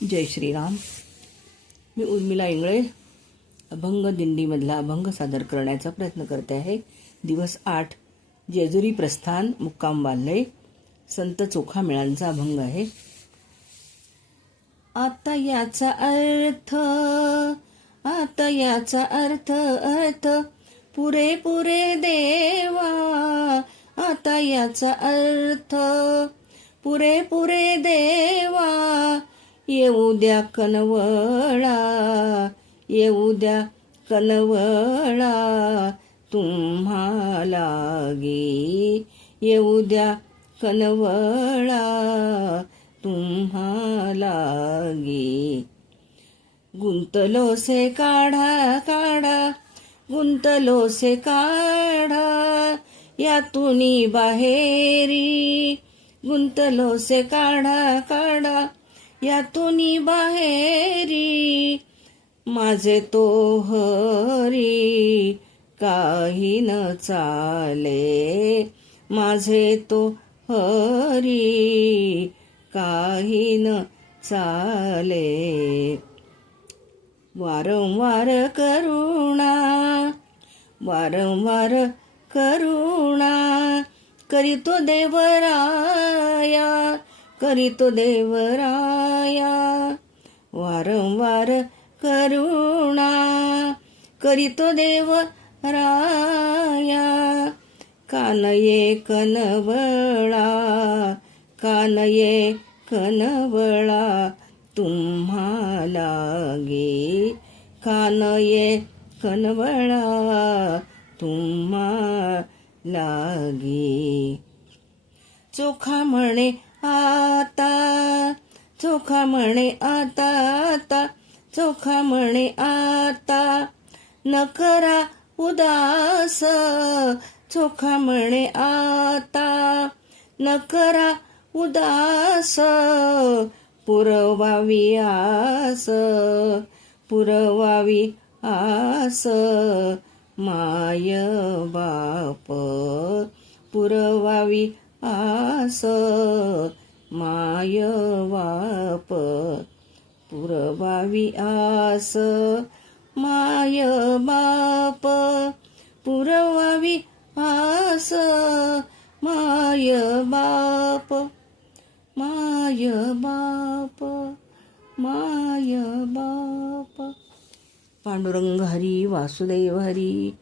जय श्रीराम. मी उर्मिला इंगळे अभंग दिंडीमधला अभंग सादर करण्याचा प्रयत्न करते आहे. दिवस 8 जेजुरी प्रस्थान मुक्काम बांधले. संत चोखामेळांचा अभंग आहे. आता याचा अर्थ पुरे पुरे देवा. आता याचा अर्थ पुरे पुरे देवा. येऊ द्या कनवळा, येऊ द्या कनवळा तुम्हाला गे. येऊ द्या कनवळा तुम्हाला गे. गुंतलोसे काढा काढा, गुंतलोसे काढा यातुनी बाहेरी. गुंतलोसे काढा काढा यातुनी बाहेरी. माझे तो हरी काही न चाले. माझे तो हरी काही न चाले. वारंवार करुणा, वारंवार करुणा करीतो देवराया, करीतो देवराया. वारंवार करुणा करीतो देवराया. कानये कनवळा, कानये कनवळा तुम्हाला गे. कानये कनवळा तुम्हाला गे. चोखा म्हणे आता, चोखा म्हणे आता आता. चोखा म्हणे आता न करा उदास. चोखा म्हणे आता न करा उदास. पुरवावी आस, पुरवावी आस माय बाप. पुरवावी आस माय बाप. पुरवावी आस माय बाप. पुरवावी आस माय बाप. माय बाप, माय बाप. पांडुरंग हरी वासुदेव हरी.